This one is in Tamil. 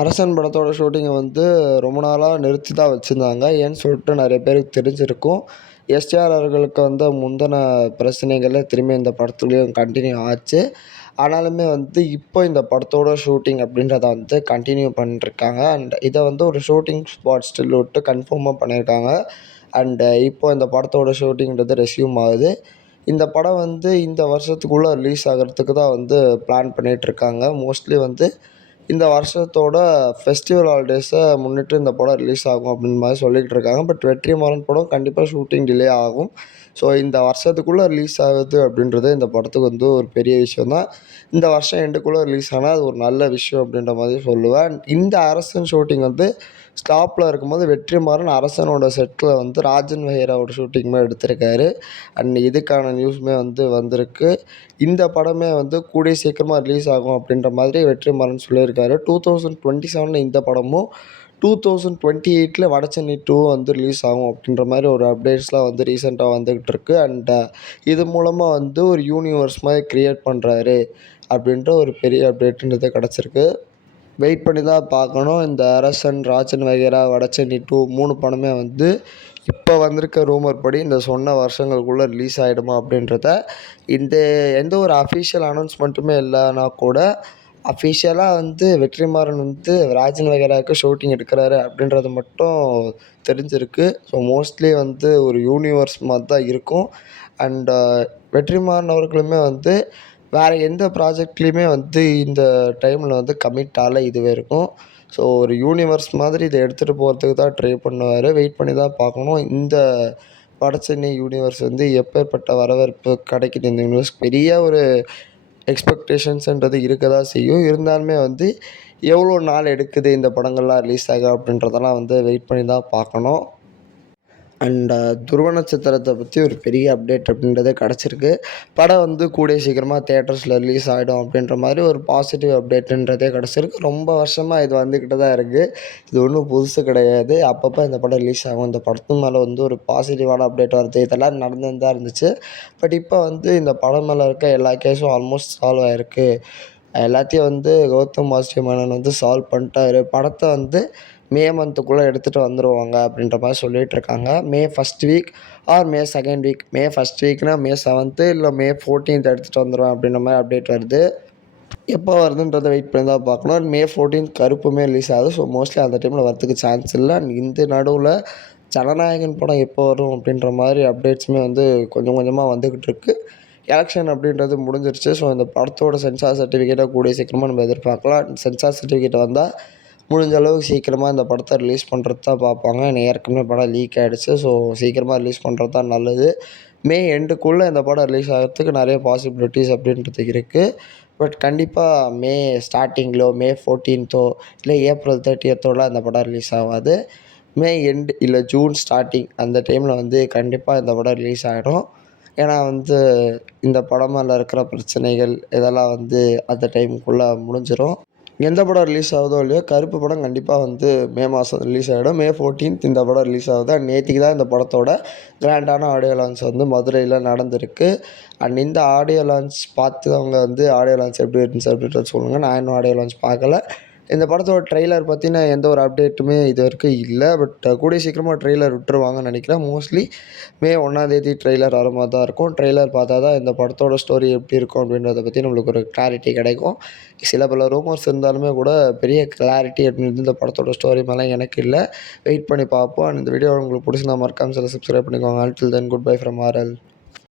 அரசன் படத்தோட ஷூட்டிங்கை வந்து ரொம்ப நாளாக நிறுத்தி தான் வச்சுருந்தாங்க. ஏன்னு சொல்லிட்டு நிறைய பேருக்கு தெரிஞ்சிருக்கும். எஸ்டிஆர் அவர்களுக்கு வந்து முந்தின பிரச்சனைகளே திரும்பி இந்த படத்துலேயும் கண்டினியூ ஆச்சு. ஆனாலுமே வந்து இப்போ இந்த படத்தோட ஷூட்டிங் அப்படின்றத வந்து கண்டினியூ பண்ணிட்டுருக்காங்க. அண்ட் இதை வந்து ஒரு ஷூட்டிங் ஸ்பாட் ஸ்டில் விட்டு கன்ஃபார்மாக பண்ணியிருக்காங்க. அண்டு இப்போ இந்த படத்தோட ஷூட்டிங்கிறது ரெஸ்யூம் ஆகுது. இந்த படம் வந்து இந்த வருஷத்துக்குள்ளே ரிலீஸ் ஆகிறதுக்கு தான் வந்து பிளான் பண்ணிகிட்ருக்காங்க. மோஸ்ட்லி வந்து இந்த வருஷத்தோட ஃபெஸ்டிவல் ஹாலிடேஸை முன்னிட்டு இந்த படம் ரிலீஸ் ஆகும் அப்படின்ற மாதிரி சொல்லிக்கிட்டு இருக்காங்க. பட் வெற்றிமாறன் படம் கண்டிப்பாக ஷூட்டிங் டிலே ஆகும். ஸோ இந்த வருஷத்துக்குள்ளே ரிலீஸ் ஆகுது அப்படின்றது இந்த படத்துக்கு வந்து ஒரு பெரிய விஷயம் தான். இந்த வருஷம் எண்டுக்குள்ளே ரிலீஸ் ஆனால் அது ஒரு நல்ல விஷயம் அப்படின்ற மாதிரி சொல்லுவேன். இந்த அரசன் ஷூட்டிங் வந்து ஸ்டாப்பில் இருக்கும்போது வெற்றிமாறன் அரசனோட செட்டில் வந்து ராஜன் வகைராவோட ஷூட்டிங்குமே எடுத்திருக்காரு. அண்ட் இதுக்கான நியூஸுமே வந்து வந்திருக்கு. இந்த படமே வந்து கூடிய சீக்கிரமாக ரிலீஸ் ஆகும் அப்படின்ற மாதிரி வெற்றிமாறன் சொல்லியிருக்காரு. 2027 இந்த படமும் 2028 வடச்சென்னை 2 வந்து ரிலீஸ் ஆகும் அப்படின்ற மாதிரி ஒரு அப்டேட்ஸ்லாம் வந்து ரீசெண்டாக வந்துக்கிட்டு இருக்கு. அண்ட் இது மூலமாக வந்து ஒரு யூனிவர்ஸ் மாதிரி க்ரியேட் பண்ணுறாரு அப்படின்ற ஒரு பெரிய அப்டேட்டுன்றது கிடச்சிருக்கு. வெயிட் பண்ணி தான் பார்க்கணும். இந்த அரசன், ராஜன் வகைரா, வடச்சென்னை 2 3 படமே வந்து இப்போ வந்திருக்க ரூமர் படி இந்த சொன்ன வருஷங்களுக்குள்ளே ரிலீஸ் ஆகிடுமா அப்படின்றத இந்த எந்த ஒரு அஃபிஷியல் அனௌன்ஸ்மெண்ட்டுமே இல்லைனா கூட அஃபிஷியலாக வந்து வெற்றிமாறன் வந்து ராஜன் வகைராவுக்கு ஷூட்டிங் எடுக்கிறாரு அப்படின்றது மட்டும் தெரிஞ்சிருக்கு. ஸோ மோஸ்ட்லி வந்து ஒரு யூனிவர்ஸ் மாதிரி தான் இருக்கும். அண்ட் வெற்றிமாறன் அவர்களுமே வந்து வேறு எந்த ப்ராஜெக்ட்லேயுமே வந்து இந்த டைமில் வந்து கமிட் ஆகல இது வரைக்கும். ஸோ ஒரு யூனிவர்ஸ் மாதிரி இதை எடுத்துகிட்டு போகிறதுக்கு தான் ட்ரை பண்ணுவார். வெயிட் பண்ணி தான் பார்க்கணும். இந்த வடசென்னை யூனிவர்ஸ் வந்து எப்பேற்பட்ட வரவேற்பு கிடைக்குது. இந்த யூனிவர்ஸ் பெரிய ஒரு எக்ஸ்பெக்டேஷன்ஸுன்றது இருக்க தான் செய்யும். இருந்தாலுமே வந்து எவ்வளோ நாள் எடுக்குது இந்த படங்கள்லாம் ரிலீஸ் ஆக அப்படின்றதெல்லாம் வந்து வெயிட் பண்ணி தான் பார்க்கணும். அண்ட் துருவ நட்சத்திரத்தை பற்றி ஒரு பெரிய அப்டேட் அப்படின்றதே கிடச்சிருக்கு. படம் வந்து கூடிய சீக்கிரமாக தியேட்டர்ஸில் ரிலீஸ் ஆகிடும் அப்படின்ற மாதிரி ஒரு பாசிட்டிவ் அப்டேட்டுன்றதே கிடச்சிருக்கு. ரொம்ப வருஷமாக இது வந்துக்கிட்டு தான் இருக்குது. இது ஒன்றும் புதுசு கிடையாது. அப்பப்போ இந்த படம் ரிலீஸ் ஆகும். இந்த படத்து மேலே வந்து ஒரு பாசிட்டிவான அப்டேட் வருது. இதெல்லாம் நடந்துன்னு தான் இருந்துச்சு. பட் இப்போ வந்து இந்த படம் மேலே இருக்க எல்லா கேஸும் ஆல்மோஸ்ட் சால்வ் ஆகிருக்கு. எல்லாத்தையும் வந்து கௌதம் வாசுதேவ் மேனன் வந்து சால்வ் பண்ணிட்டாரு. படத்தை வந்து மே மந்த்துக்குள்ளே எடுத்துகிட்டு வந்துடுவாங்க அப்படின்ற மாதிரி சொல்லிகிட்ருக்காங்க. May 1st week or May 2nd week. May 1st வீக்னால் மே 7th இல்லை மே 14th எடுத்துகிட்டு வந்துடுவேன் அப்படின்ற மாதிரி அப்டேட் வருது. எப்போ வருதுன்றதை வெயிட் பண்ணி தான் பார்க்கணும். மே 14th கருப்புமே ரிலீஸ் ஆகுது. ஸோ மோஸ்ட்லி அந்த டைமில் வரதுக்கு சான்ஸ் இல்லை. அண்ட் இந்த நடுவில் ஜனநாயகன் படம் எப்போ வரும் அப்படின்ற மாதிரி அப்டேட்ஸுமே வந்து கொஞ்சம் கொஞ்சமாக வந்துக்கிட்டு இருக்குது. எலெக்ஷன் அப்படின்றது முடிஞ்சிருச்சு. ஸோ இந்த படத்தோட சென்சார் சர்டிஃபிகேட்டை கூடிய சீக்கிரமாக நம்ம எதிர்பார்க்கலாம். சென்சார் சர்டிஃபிகேட் வந்தால் முடிஞ்ச அளவுக்கு சீக்கிரமாக இந்த படத்தை ரிலீஸ் பண்ணுறது தான் பார்ப்பாங்க. ஏன்னா ஏற்கனவே படம் லீக் ஆகிடுச்சு. ஸோ சீக்கிரமாக ரிலீஸ் பண்ணுறது தான் நல்லது. மே எண்டுக்குள்ளே இந்த படம் ரிலீஸ் ஆகிறதுக்கு நிறைய பாசிபிலிட்டிஸ் அப்படின்றது இருக்குது. பட் கண்டிப்பாக மே ஸ்டார்டிங்கிலோ மே 14th இல்லை ஏப்ரல் 30th இந்த படம் ரிலீஸ் ஆகாது. மே எண்டு இல்லை ஜூன் ஸ்டார்டிங் அந்த டைமில் வந்து கண்டிப்பாக இந்த படம் ரிலீஸ் ஆகிடும். ஏன்னா வந்து இந்த படம் மேலே இருக்கிற பிரச்சனைகள் இதெல்லாம் வந்து அந்த டைமுக்குள்ளே முடிஞ்சிடும். எந்த படம் ரிலீஸ் ஆகுதோ இல்லையோ கருப்பு படம் கண்டிப்பாக வந்து மே மாதம் ரிலீஸ் ஆகிடும். மே 14th இந்த படம் ரிலீஸ் ஆகுது. அண்ட் நேற்றுக்கு தான் இந்த படத்தோட கிராண்டான ஆடியோ லான்ச் வந்து மதுரையில் நடந்திருக்கு. அண்ட் இந்த ஆடியோ லான்ச் பார்த்தவங்க வந்து ஆடியோ லான்ச் எப்படி இருந்துச்சு அப்படின்றத சொல்லுங்கள். நான் இன்னும் ஆடியோ லான்ச் பார்க்கல. இந்த படத்தோட ட்ரெய்லர் பற்றின எந்த ஒரு அப்டேட்டுமே இது வரைக்கும் இல்லை. பட் கூடிய சீக்கிரமாக ட்ரெய்லர் விட்டுருவாங்கன்னு நினைக்கிறேன். மோஸ்ட்லி மே 1 ட்ரெய்லர் வர மாதிரி தான் இருக்கும். ட்ரெய்லர் பார்த்தா தான் இந்த படத்தோட ஸ்டோரி எப்படி இருக்கும் அப்படின்றத பற்றி நம்மளுக்கு ஒரு கிளாரிட்டி கிடைக்கும். சில பல ரூமர்ஸ் இருந்தாலுமே கூட பெரிய கிளாரிட்டி அப்படின்றது இந்த படத்தோட ஸ்டோரி மேலே எனக்கு இல்லை. வெயிட் பண்ணி பார்ப்போம். அண்ட் இந்த வீடியோ உங்களுக்கு பிடிச்சிருந்தா மறக்காமல் சப்ஸ்கிரைப் பண்ணிக்கோங்க. Until then good bye from RL.